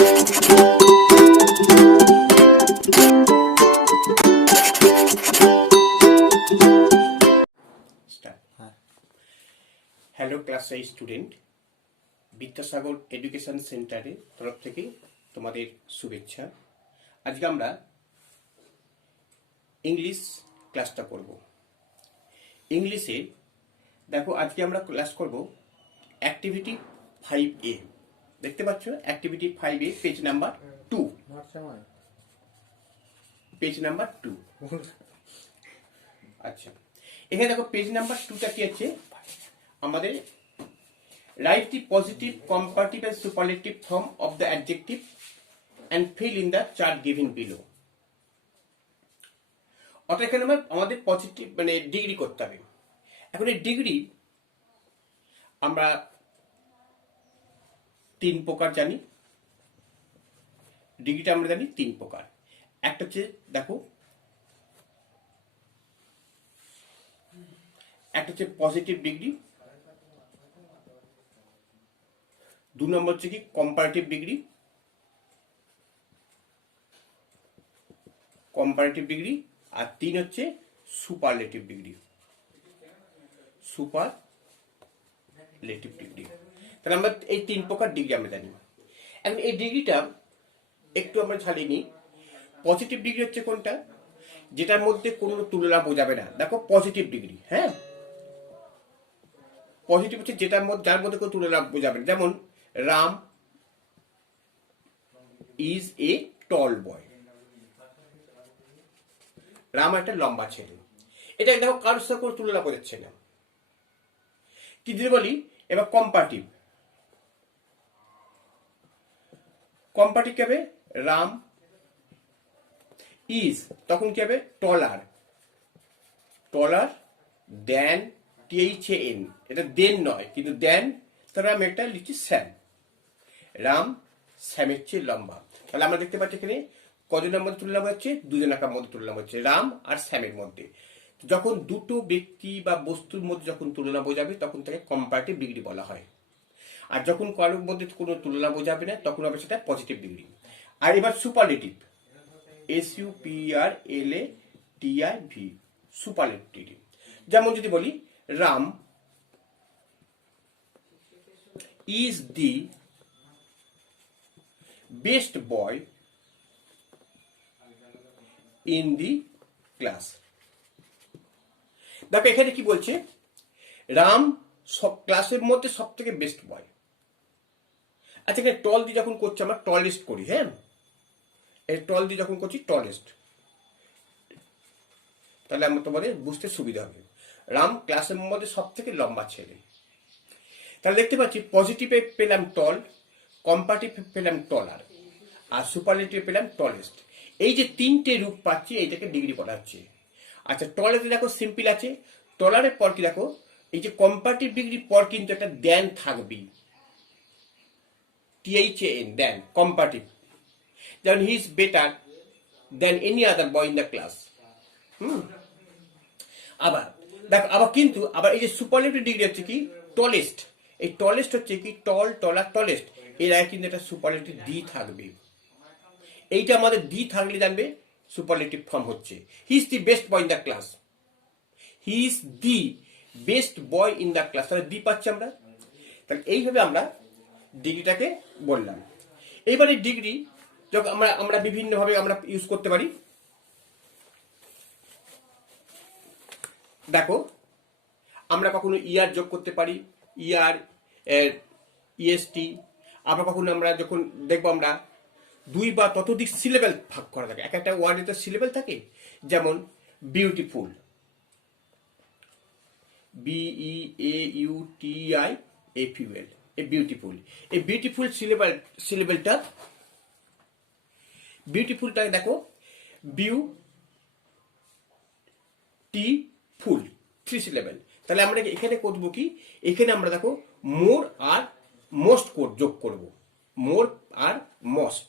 Hello class 8 student, Vidyasagar education সেন্টারের তরফ থেকে তোমাদের শুভেচ্ছা। আজকে আমরা ইংলিশ ক্লাসটা করব। ইংলিশে দেখো, আজকে আমরা ক্লাস করব অ্যাক্টিভিটি 5A। দেখতে পাচ্ছ activity 5A page number 2। Page number 2। আচ্ছা, এখানে দেখো পেজ নাম্বার 2টা কি আছে আমাদের, write the positive, comparative and superlative form of the adjective and fill in the chart given below। অর্থাৎ এখানে আমাদের পজিটিভ মানে ডিগ্রি করতে হবে। এখন এই ডিগ্রি আমরা 3 প্রকার জানি। ডিগ্রিটা আমরা জানি 3 প্রকার। একটা হচ্ছে দেখো, একটা হচ্ছে পজিটিভ ডিগ্রি, 2 নম্বর হচ্ছে কি কম্পারেটিভ ডিগ্রি, আর 3 হচ্ছে সুপারলেটিভ ডিগ্রি। তাহলে আমরা এই 3 প্রকার ডিগ্রি আমরা জানি। এখন এই ডিগ্রিটা একটু আমরা ঝালিয়ে নিই। পজিটিভ ডিগ্রি হচ্ছে কোনটা, যেটার মধ্যে কোনো তুলনা বোঝাবে না। দেখো পজিটিভ ডিগ্রি, হ্যাঁ, পজিটিভ হচ্ছে যেটার মধ্যে, যার মধ্যে কোনো তুলনা বোঝাবে না। যেমন রাম ইজ এ টল বয়। রাম একটা লম্বা ছেলে, এটা দেখো কারোর সাথে কোনো তুলনা বোঝাচ্ছে না। কি যদি বলি এবার কম্পারেটিভ কি হবে, রাম ইজ, তখন কি হবে টলার দেন, THAN, এটা দেন নয় কিন্তু দেন। তাহলে আমি একটা লিখছি স্যাম, রাম স্যামের চেয়ে লম্বা। তাহলে আমরা দেখতে পাচ্ছি এখানে কজনের মধ্যে তুলনা হচ্ছে, 2 জনের মধ্যে তুলনা হচ্ছে, রাম আর স্যামের মধ্যে। যখন দুটো ব্যক্তি বা বস্তুর মধ্যে যখন তুলনা বোঝাবে তখন তাকে কম্পারেটিভ ডিগ্রি বলা হয়। আর যখন কারোর মধ্যে কোনো তুলনা বোঝাবে না তখন হবে সেটা পজিটিভ ডিগ্রি। আর এবার সুপারলেটিভ, SUPERLATIV, সুপারলেটিভ। যেমন যদি বলি Ram is the best boy in the class. দেখো এখানে কি বলছে, রাম সব ক্লাসের মধ্যে সব থেকে বেস্ট বয়। আচ্ছা, এখানে টল দিয়ে যখন করছি আমরা টলেস্ট করি, হ্যাঁ, এই টল দিয়ে যখন করছি টলেস্ট, তাহলে আমরা তোমাদের বুঝতে সুবিধা হবে। রাম ক্লাসের মধ্যে সব থেকে লম্বা ছেলে। তাহলে দেখতে পাচ্ছি পজিটিভে পেলাম টল, কম্পারেটিভে পেলাম টলার, আর সুপারলেটিভে পেলাম টলেস্ট। এই যে 3টে রূপ পাচ্ছি, এইটাকে ডিগ্রি বলা হচ্ছে। আচ্ছা, টলেতে দেখো সিম্পল আছে, টলারের পর কি দেখো, এই যে কম্পারেটিভ ডিগ্রির পর কিন্তু একটা দেন থাকবেই, THAN, দেন, কম্পারেটিভ। যেমন he is better than any other boy in the class. আবার দেখো, আবার এই যে সুপারলেটিভ ডিগ্রি হচ্ছে কি টলেস্ট। এই টলেস্ট হচ্ছে কি টলার, টলেস্ট, এর আগে কিন্তু একটা সুপারলেটিভ ডি থাকবে। এইটা আমাদের ডি থাকলে জানবে সুপারলেটিভ ফর্ম হচ্ছে he is the best boy in the class. He is the best boy in the class, তাহলে ডি পাচ্ছি আমরা। তাহলে এইভাবে আমরা ডিগ্রিটাকে বললাম। এইবারে ডিগ্রি যখন আমরা বিভিন্নভাবে আমরা ইউজ করতে পারি। দেখো, আমরা কখনো ইয়ার যোগ করতে পারি, ইয়ার, EST। আবার কখনো আমরা যখন দেখবো আমরা 2 বা ততোধিক সিলেবেল ভাগ করা থাকে, এক একটা ওয়ার্ডে তো সিলেবেল থাকে। যেমন বিউটিফুল, BEAUTIFUL, এই বিউটিফুল, এই বিউটিফুলটা দেখো বিউটিফুল 3 সিলেবেল। তাহলে আমরা এখানে করবো কি, এখানে আমরা দেখো মোর আর মোস্ট যোগ করব, মোর আর মোস্ট।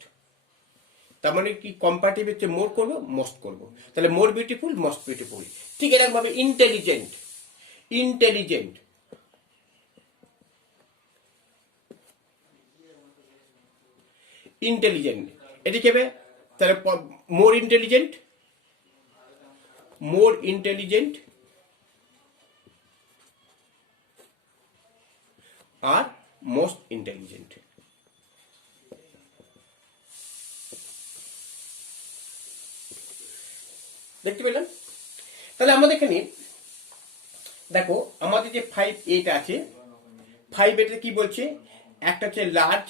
তার মানে কি কম্পারেটিভ হচ্ছে মোর করবো, মোস্ট করবো। তাহলে মোর বিউটিফুল, মোস্ট বিউটিফুল। ঠিক এরকম ভাবে ইন্টেলিজেন্ট, ইন্টেলিজেন্ট, এটি কি হবে তাহলে মোর ইন্টেলিজেন্ট, মোর ইন্টেলিজেন্ট আর মোস্ট ইন্টেলিজেন্ট। দেখতে পেলাম? তাহলে আমাদের এখানে দেখো আমাদের যে 5A আছে, 5A কি বলছে, একটা হচ্ছে লার্জ,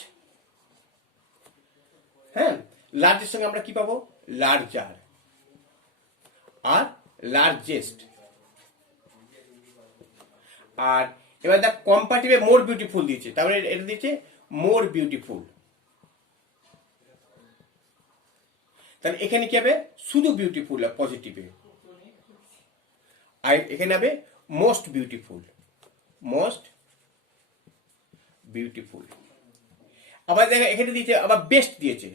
হ্যাঁ, লার্জের সঙ্গে আমরা কি পাবো, লার্জার আর লার্জেস্ট। আর এবার দেখ কম্পারেটিভে মোর বিউটিফুল দিয়েছে, তারপরে এটা দিয়েছে মোর বিউটিফুল। তাহলে এখানে কি হবে, শুধু বিউটিফুল পজিটিভে, আর এখানে হবে মোস্ট বিউটিফুল, মোস্ট বিউটিফুল। আবার দেখো এখানে দিয়েছে আবার বেস্ট দিয়েছে,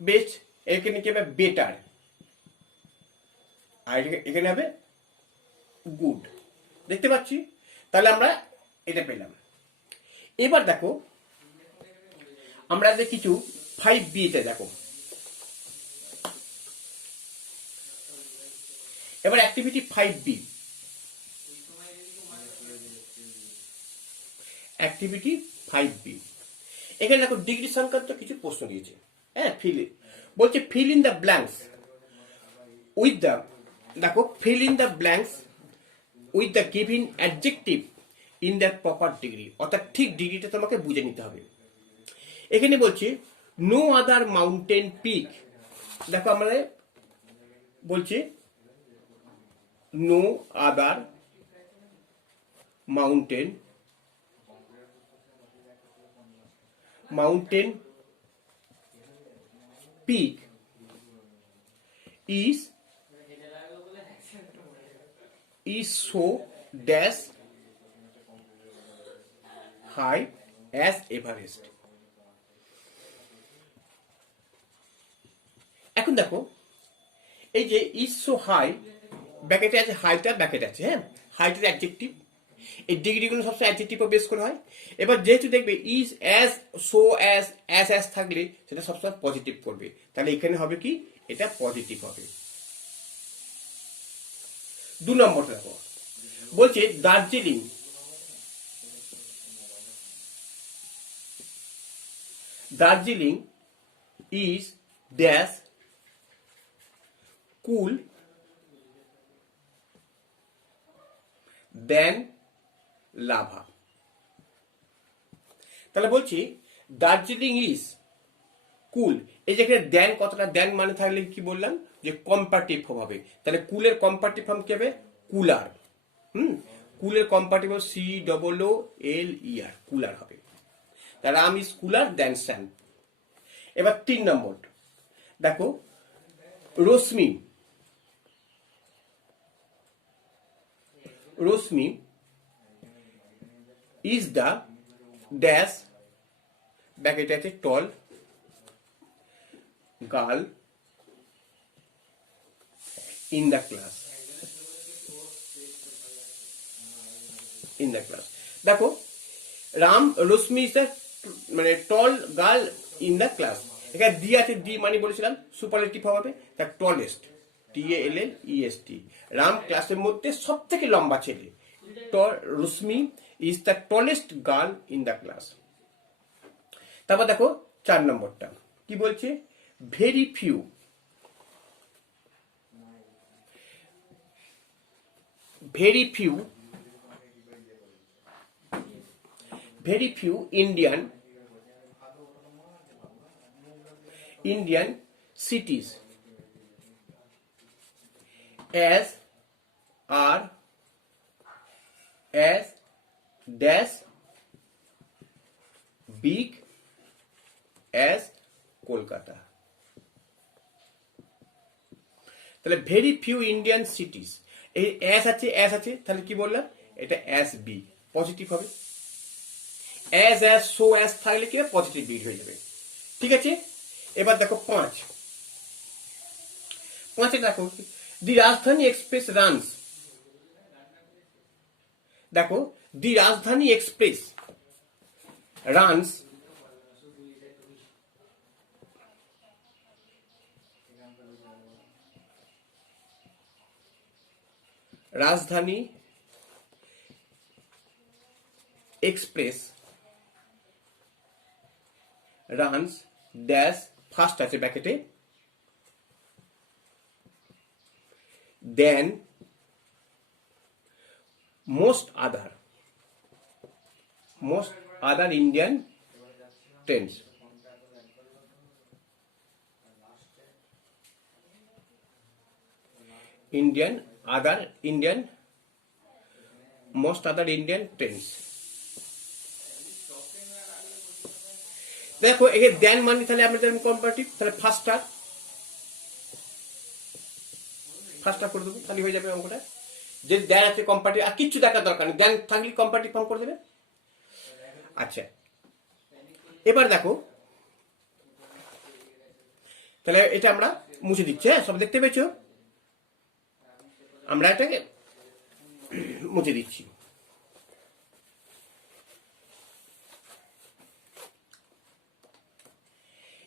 বেস্ট, এখানে কি হবে বেটার, আর এখানে হবে গুড। দেখতে পাচ্ছি? তাহলে আমরা এটা পেলাম। এবার দেখো আমরা কিছু 5B তে দেখো, এবার অ্যাক্টিভিটি 5B, অ্যাক্টিভিটি 5B, এখানে দেখো ডিগ্রি সংক্রান্ত কিছু প্রশ্ন দিয়েছে, হ্যাঁ, বলছে fill in the blanks with the, দেখো fill in the blanks with the giving adjective in the proper degree, অর্থাৎ ঠিক ডিগ্রিটা তোমাকে বুঝে নিতে হবে। এখানে বলছে নো আদার মাউন্টেন পিক, দেখো আমরা বলছে no other mountain peak is so dash high as Everest। এখন দেখো এই যে is so high ব্যাকেটে আছে, হাইটা ব্যাকেটে আছে, হ্যাঁ, হাইটের অ্যাডজেক্টিভ, এই ডিগ্রিগুলো সবসময় অ্যাডজেক্টিভে বেস করা হয়। এবার যেহেতু দেখবে ইজ, অ্যাজ, সো, অ্যাজ থাকলে সেটা সবসময় পজিটিভ করবে, তাহলে এখানে হবে কি, এটা পজিটিভ হবে। 2 নম্বরটা দেখো, বলছে Darjeeling, Darjeeling is dash cool than Lava. তাহলে বলছি দার্জিলিং ইজ কুল, এই যে এখানে দেন কতটা, দেন মানে থাকলে কি বললাম যে কম্পারেটিভ ফর্ম হবে, তাহলে কুলের কম্পারেটিভ ফর্ম কি হবে, কুলার। কুলের কম্পারেটিভ COOLER, কুলার হবে। তাহলে রাম ইজ কুলার দেন স্যান। এবার 3 নম্বর দেখো, রশ্মি, রশ্মি is the dash ব্যাকেটে আছে tall girl in the class, in the class। দেখো রাম, রশ্মি ইজ দ্য মানে টল গার্ল ইন দ্য ক্লাস, এখানে ডি আছে, ডি মানে বলেছিলাম সুপারলেটিভ হবে, তার টলেস্ট, TALLEST, রাম ক্লাসের মধ্যে সব থেকে লম্বা ছেলে, Rashmi is the tallest girl in the class. তারপর দেখো 4 নম্বরটা কি বলছে, very few, very few Indian cities as dash big as Kolkata। তাহলে ভেরি ফিউ ইন্ডিয়ান সিটিজ, এই অ্যাস আছে, তাহলে কি বললাম, এটা অ্যাস বি পজিটিভ হবে, অ্যাজ সো অ্যাস থাকলে কি পজিটিভ বিট হয়ে যাবে। ঠিক আছে, এবার দেখো 5 দেখো, দি রাজধানী এক্সপ্রেস রানস, দেখো দি রাজধানী এক্সপ্রেস রানস রাজধানী এক্সপ্রেস রানস ড্যাশ ফার্স্ট আছে ব্র্যাকেটে দেন most other Indian trains. Most other Indian trains. দেখো এখানে দেন মানে তাহলে আমরা যেমন কম্পারেটিভ তাহলে ফাস্টার করে দেবো তাহলে হয়ে যাবে অঙ্কটা। যে দেন আছে কম্পারেটিভ আর কিচ্ছু দেখার দরকার নেই, দেন থাকলে কম্পারেটিভ ফর্ম করে দেবে। আচ্ছা এবার দেখো তাহলে এটা আমরা মুছে দিচ্ছি। হ্যাঁ সব দেখতে পেয়েছো, আমরা এটাকে মুছে দিচ্ছি।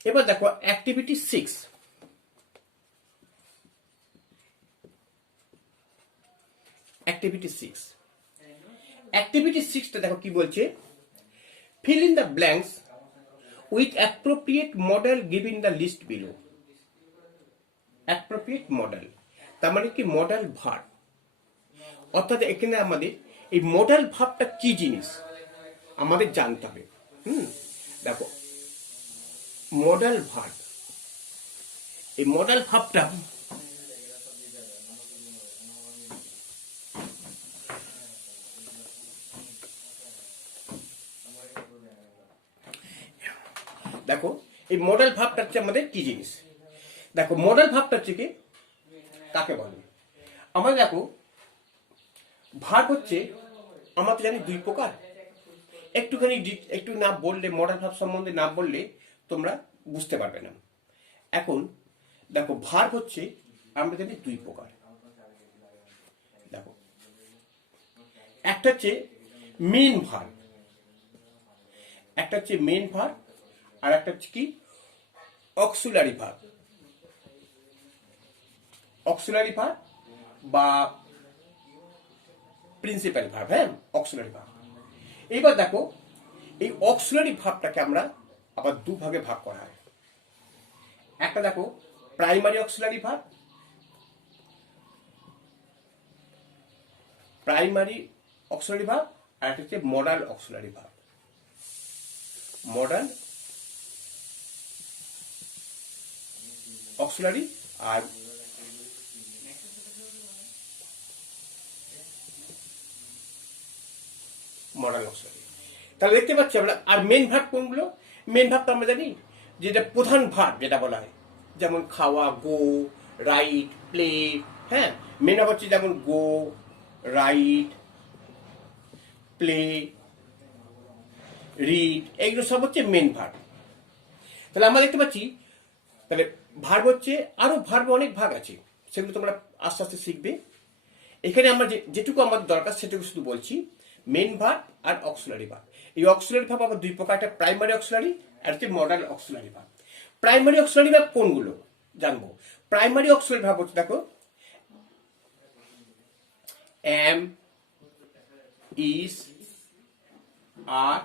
এবার দেখো অ্যাক্টিভিটি 6। অ্যাক্টিভিটি 6টা দেখো কি বলছে, fill in the blanks with appropriate model given the list below. appropriate model তার মানে কি মডেল ভার্ব, অর্থাৎ এখানে আমাদের এই মডেল ভার্বটা কি জিনিস আমাদের জানতে হবে। দেখো মডেল ভার্ব, এই মডেল ভার্বটা দেখো এই মডেল ভাবটা হচ্ছে আমাদের কি জিনিস। দেখো মডেল ভাবটা হচ্ছে কি কাকে বলে, আমরা দেখো ভার্ব হচ্ছে আমরা তো জানি দুই প্রকার। একটুখানি একটু না বললে মডেল ভাব সম্বন্ধে না বললে তোমরা বুঝতে পারবে না। এখন দেখো ভার্ব হচ্ছে আমরা জানি দুই প্রকার। দেখো একটা হচ্ছে মেন ভার্ব, আর একটা হচ্ছে কি অক্সিলারি ভার্ব বা প্রিন্সিপাল ভার্ব। হ্যাঁ অক্সিলারি ভার্ব। এবার দেখো এই অক্সিলারি ভার্বটাকে আমরা আবার দুভাগে ভাগ করা হয়। একটা দেখো প্রাইমারি অক্সিলারি ভার্ব, আর একটা হচ্ছে modal auxiliary verb. Modal auxiliary আর মডাল অক্সিলারি। তাহলে দেখতে পাচ্ছি আমরা। আর মেন ভার্ব কোনগুলো? মেন ভার্ব তো আমরা জানি যেটা প্রধান ভার্ব যেটা বলা হয়, যেমন খাওয়া গো, রাইট, প্লে। হ্যাঁ মেন ভার্ব হচ্ছে যেমন গো, রাইট, প্লে, রিড, এইগুলো সব হচ্ছে মেন ভার্ব। তাহলে আমরা দেখতে পাচ্ছি তাহলে ভার্ব হচ্ছে আরো ভার্ব অনেক ভাগ আছে, সেগুলো তোমরা আস্তে আস্তে শিখবে। এখানে আমরা যেটুকু আমাদের দরকার সেটুকু শুধু বলছি, মেন ভার্ব আর অক্সিলারি ভার্ব। এই অক্সিলারি ভার্ব আবার দুই প্রকার, একটা প্রাইমারি অক্সিলারি আর হচ্ছে modal auxiliary verb. Primary auxiliary verb কোনগুলো জানবো। প্রাইমারি অক্সিলারি ভার্ব হচ্ছে দেখো am, is, are,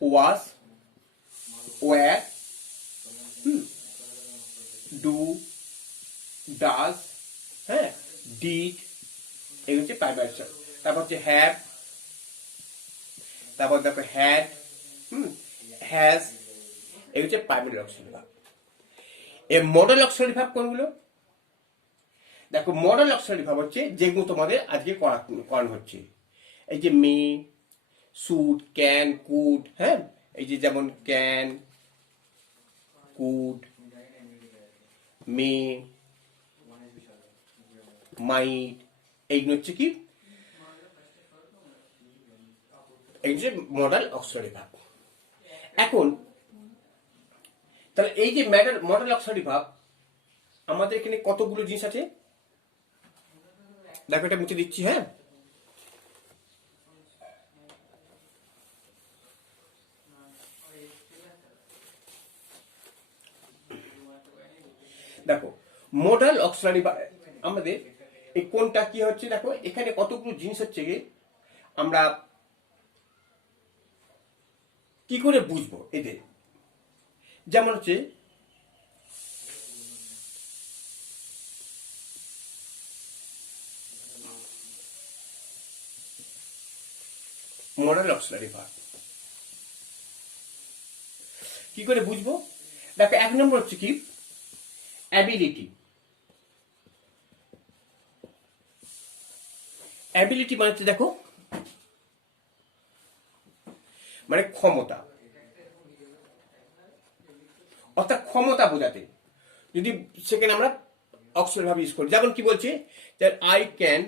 was, were, do, does, হ্যাঁ did, এগুলো হচ্ছে প্রাইমারি। তারপর হচ্ছে হ্যাভ, তারপর দেখো হ্যাড, হ্যাজ, এগুলো হচ্ছে প্রাইমারি অক্সিলারি ভার্ব। এর মডেল অক্সিলারি ভার্ব কোনগুলো? দেখো মডেল অক্সিলারি ভার্ব হচ্ছে যেগুলো তোমাদের আজকে করানো হচ্ছে। এই যে মে, শুড, ক্যান, কুড। হ্যাঁ এই যে যেমন ক্যান, কুড, মে, মাইট, এইগুলো হচ্ছে কি এই যে মডেল অক্সিলারি ভার্ব। এখন তাহলে এই যে মডেল অক্সিলারি ভার্ব আমাদের এখানে কতগুলো জিনিস আছে দেখো, এটা মুছে দিচ্ছি। হ্যাঁ দেখো মোডাল অক্সিলারি আমাদের এই কোনটা কি হচ্ছে, দেখো এখানে কতগুলো জিনিস হচ্ছে গিয়ে আমরা কি করে বুঝবো এদের। যেমন হচ্ছে মোডাল অক্সিলারি ভার্ব কি করে বুঝবো, দেখো এক নম্বর হচ্ছে কি অ্যাবিলিটি। অ্যাবিলিটি মানে হচ্ছে দেখো মানে ক্ষমতা, অর্থাৎ ক্ষমতা বোঝাতে যদি সেখানে আমরা অক্সিলারি ভার্ব ইউজ করি। যেমন কি বলছে, আই ক্যান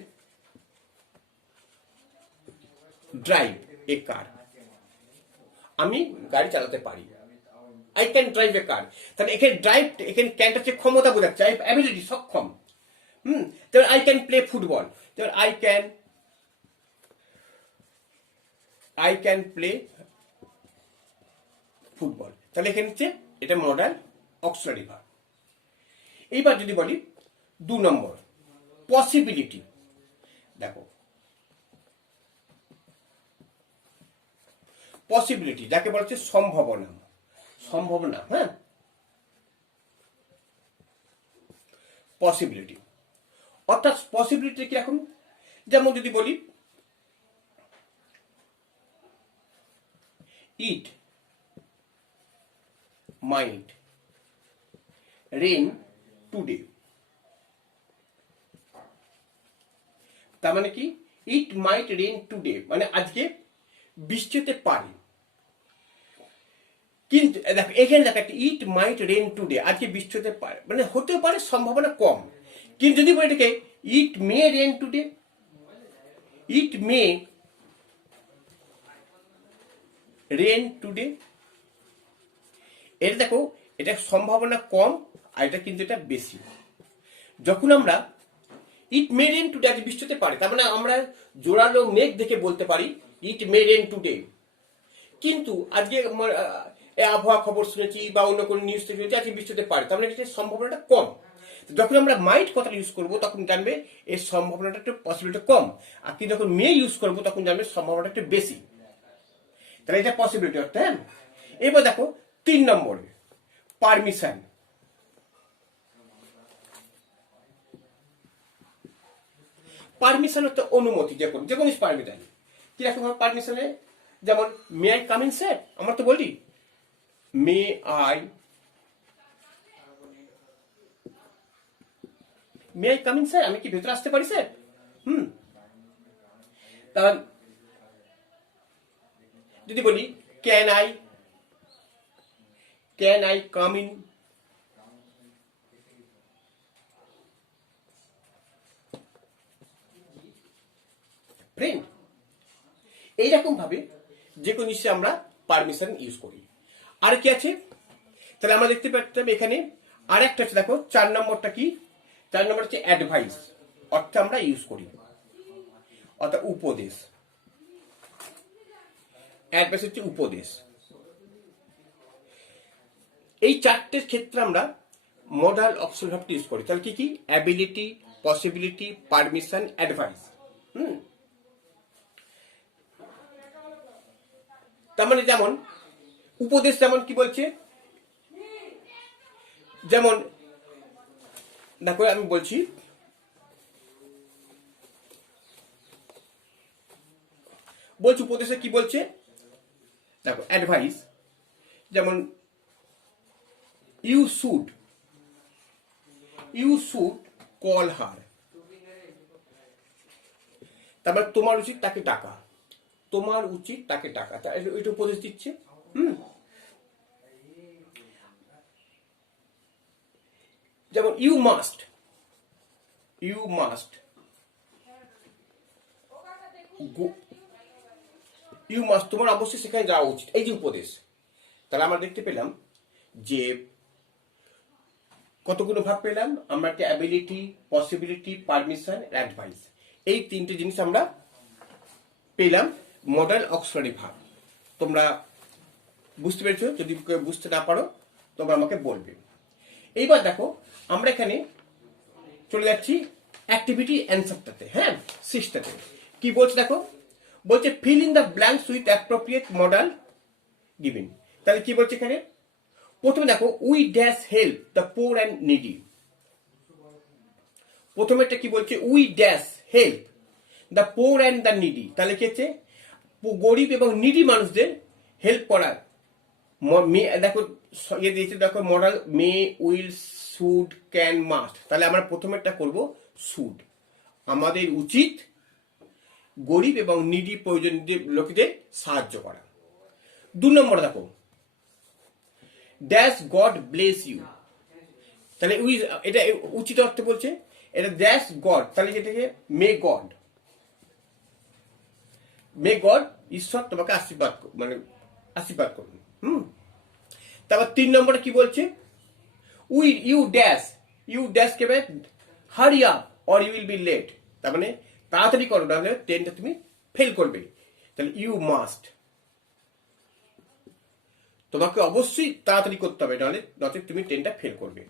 ড্রাইভ এ কার, আমি গাড়ি চালাতে পারি। আই ক্যান ড্রাইভ এ কার, তাহলে এখানে ড্রাইভ, এখানে ক্যানটা হচ্ছে ক্ষমতা বোঝাচ্ছে, অ্যাবিলিটি সক্ষম। তাহলে আই ক্যান প্লে ফুটবল, তাহলে আই ক্যান প্লে ফুটবল, তাহলে এখানে হচ্ছে এটা মডাল অক্সিলারি ভার্ব। এইবার যদি বলি 2 নম্বর পসিবিলিটি, দেখো পসিবিলিটি যাকে বলা হচ্ছে সম্ভাবনা, সম্ভাবনা, হ্যাঁ পসিবিলিটি, অর্থাৎ পসিবিলিটি কিরকম, যেমন যদি বলি ইট মাইট রেন টুডে, তার মানে কি ইট মাইট রেন টুডে মানে আজকে বৃষ্টি হতে পারে। কিন্তু দেখো এখানে দেখো একটা ইট মাইট রেন টুডে, আজকে বৃষ্টি হতে পারে মানে হতেও পারে, সম্ভাবনা কম। কিন্তু যদি বলি এটাকে ইট মে রেন টুডে, ইট মে রেন টুডে, এটা দেখো এটা সম্ভাবনা কম আর এটা কিন্তু এটা বেশি। যখন আমরা ইট মে রেন টুডে, আজ বৃষ্টি হতে পারে, তার মানে আমরা জোরালো মেঘ দেখে বলতে পারি ইট মে রেন টুডে। কিন্তু আজকে আবহাওয়া খবর শুনেছি বা অন্য কোনো নিউজ থেকে শুনেছি আজকে বৃষ্টি হতে পারে, তার মানে এটার সম্ভাবনাটা কম। যখন আমরা মাইট কথাটা ইউজ করবো তখন জানবে এর সম্ভাবনাটা একটু পসিবিলিটি কম, আর কি যখন মে ইউজ করবো তখন জানবে সম্ভাবনাটা একটু বেশি। তাহলে এটা পসিবিলিটি অর্থ। হ্যাঁ, এবার দেখো 3 নম্বরে পারমিশন। পারমিশন হচ্ছে অনুমতি, যে কোনো পারমিশন কিরকম হবে পারমিশনে, যেমন may I come in sir, আমরা তো বলি may I come in sir, আমি কি ভেতরে আসতে পারি স্যার। তাহলে যদি বলি can I come in, friend, এইরকম ভাবে যে কোনো জিনিসে আমরা পারমিশন ইউজ করি। আর কি আছে, তাহলে আমরা দেখতে পাচ্ছি এখানে আর একটা আছে, দেখো 4 নম্বরটা কি, 4 নম্বর হচ্ছে অ্যাডভাইস, অর্থ আমরা ইউজ করি, অর্থাৎ উপদেশ। অ্যাডভাইস হচ্ছে উপদেশ। এই 4টের ক্ষেত্রে আমরা মডাল অক্সিলারি ভার্বটি ইউজ করি। তাহলে কি কি, অ্যাবিলিটি, পসিবিলিটি, পারমিশন, অ্যাডভাইস। তার মানে যেমন উপদেশ, যেমন কি বলছে, যেমন দেখো আমি বলছি উপদেশে কি বলছে, দেখো অ্যাডভাইস, যেমন ইউ শুড কল হার, তারপর তোমার উচিত তাকে টাকা, তোমার উচিত তাকে টাকা, এটা উপদেশ দিচ্ছে। যেমন ইউ মাস্ট তোমার অবশ্যই সেখানে যাওয়া উচিত, এই যে উপদেশ। তাহলে আমরা দেখতে পেলাম যে কতগুলো ভাগ পেলাম আমরা, একটা অ্যাবিলিটি, পসিবিলিটি, পারমিশন, অ্যাডভাইস, এই 3টে জিনিস আমরা পেলাম মডাল অক্সিলারি ভার্ব। তোমরা বুঝতে পেরেছো? যদি বুঝতে না পারো তোমরা আমাকে বলবে। এইবার দেখো আমরা এখানে চলে যাচ্ছি অ্যাক্টিভিটি অ্যান্সারটাতে, হ্যাঁ, সিক্সটাতে। কি বলছে দেখো, বলছে fill in the blanks with appropriate model giving. তাহলে কি বলছে এখানে, প্রথমে দেখো we dash help the poor and needy. প্রথমে এটা কি বলছে, we dash help the poor and the needy. তাহলে কি হচ্ছে, গরিব এবং নিডি মানুষদের হেল্প করার দেখো ইয়ে দিয়েছে, দেখো model May will should can must. তাহলে আমরা প্রথমেরটা করব শুড, আমাদের উচিত গরিব এবং নিডি প্রয়োজনীয় লোকেদের সাহায্য করা। 2 নম্বর দেখো ড্যাশ গড ব্লেস ইউ। তাহলে এটা উচিত অর্থে বলছে, এটা ড্যাশ গড, তাহলে যেটাকে মে গড, ঈশ্বর তোমাকে আশীর্বাদ মানে আশীর্বাদ করুন। তারপর 3 নম্বরে কি বলছে, ইউ ড্যাশ কে hurry up or you will be late. তার মানে তাড়াতাড়ি করো, নাহলে ট্রেনটা তুমি ফেল করবে। তাহলে ইউ মাস্ট, তোমাকে অবশ্যই তাড়াতাড়ি করতে হবে, নাহলে তুমি ট্রেনটা ফেল করবে।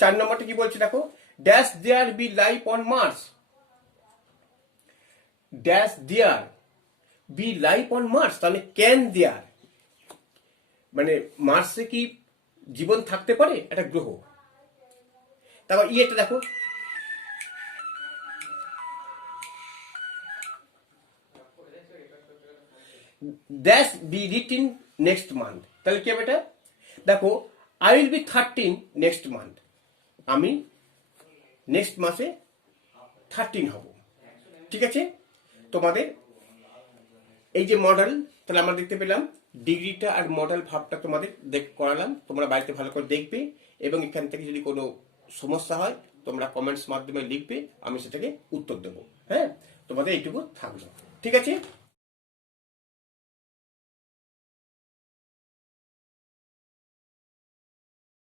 4 নম্বরটা কি বলছে দেখো, dash there be life on Mars. Dash there be life on Mars, তাহলে ক্যান দেয়ার, মানে মার্সে কি জীবন থাকতে পারে, একটা গ্রহ। তারপর ইয়েটা দেখো, dash be thirteen next month. তাহলে কি হবে এটা, দেখো I will be 13 next month, আমি নেক্সট মাসে 13 হব। ঠিক আছে, তোমাদের এই যে মডেল, তাহলে আমরা দেখতে পেলাম ডিগ্রিটা আর মডেল ভাবটা তোমাদের করালাম, তোমরা বাড়িতে ভালো করে দেখবে, এবং এখান থেকে যদি কোনো সমস্যা হয় তোমরা কমেন্টস মাধ্যমে লিখবে, আমি সেটাকে উত্তর দেবো। হ্যাঁ, তোমাদের এইটুকু থাকলো। ঠিক আছে।